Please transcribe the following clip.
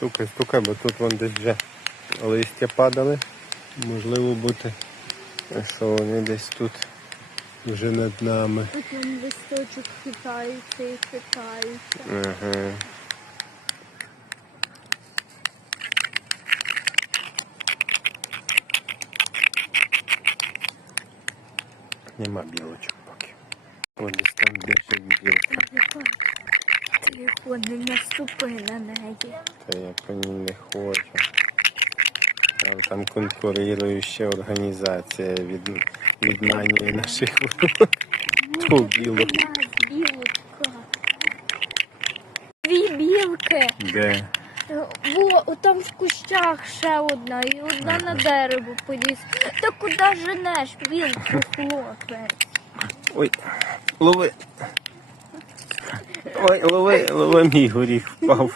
Стукай, стукай, бо тут вон десь вже листя падали. Можливо бути, що вони десь тут вже над нами. Тут Потім листочок хитається і хитається. Ага. Нема білочок поки. Ось десь там біжить білка. Телефон не наступи на неї. Та я по ній не хочу. Там, там конкуруюча організація від, відманює наших ту. Білочка. Дві білки. Де? Во, там в кущах ще одна, і одна на дерево поліз. Та куди женеш білку, хлопець? Ой, лови. Ой, лови, лови, мій горіх впав.